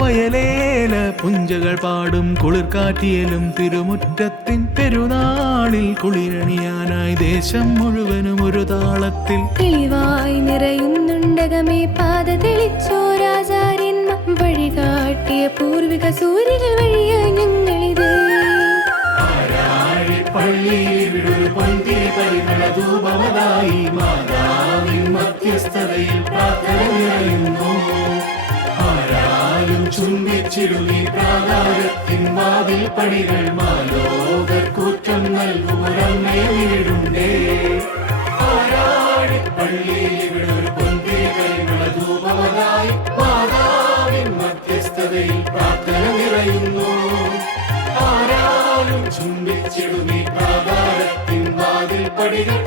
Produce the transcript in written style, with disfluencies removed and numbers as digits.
വയലേല പുഞ്ചകൾ പാടും കുളിർക്കാറ്റിയലും തിരുമുറ്റത്തിൻ പെരുന്നാളിൽ കുളിരണിയാനായി ദേശം മുഴുവനും ഒരു താളത്തിൽ തെളിവായി നിറയുന്നുണ്ടകമേ പാത തെളിച്ചോരാചാര്യന്മാർ വഴികാട്ടിയ പൂർവിക സൂര്യകൾ വഴിയായി ഞങ്ങളിത് ധൂപമതായി മാതാവിൻ മധ്യസ്ഥതയിൽ പ്രാർത്ഥന നിറയുന്നു. ആരാലും ചുംബിച്ചിടുവീ പ്രാകാരത്തിൻ വാതിൽ പടികൾ മാലോകർക്കൂറ്റം നൽകും ഒരമ്മയെ വീടുണ്ടേ. ആരാടിപ്പള്ളിയിൽ ഇവിടെ ഒരു പൊന്തിരി പരിമള ധൂപമതായി മാതാവിൻ മധ്യസ്ഥതയിൽ പ്രാർത്ഥന നിറയുന്നു. ആരാലും ചുംബിച്ചിടുവീ പ്രാകാരത്തിൻ വാതിൽ പടികൾ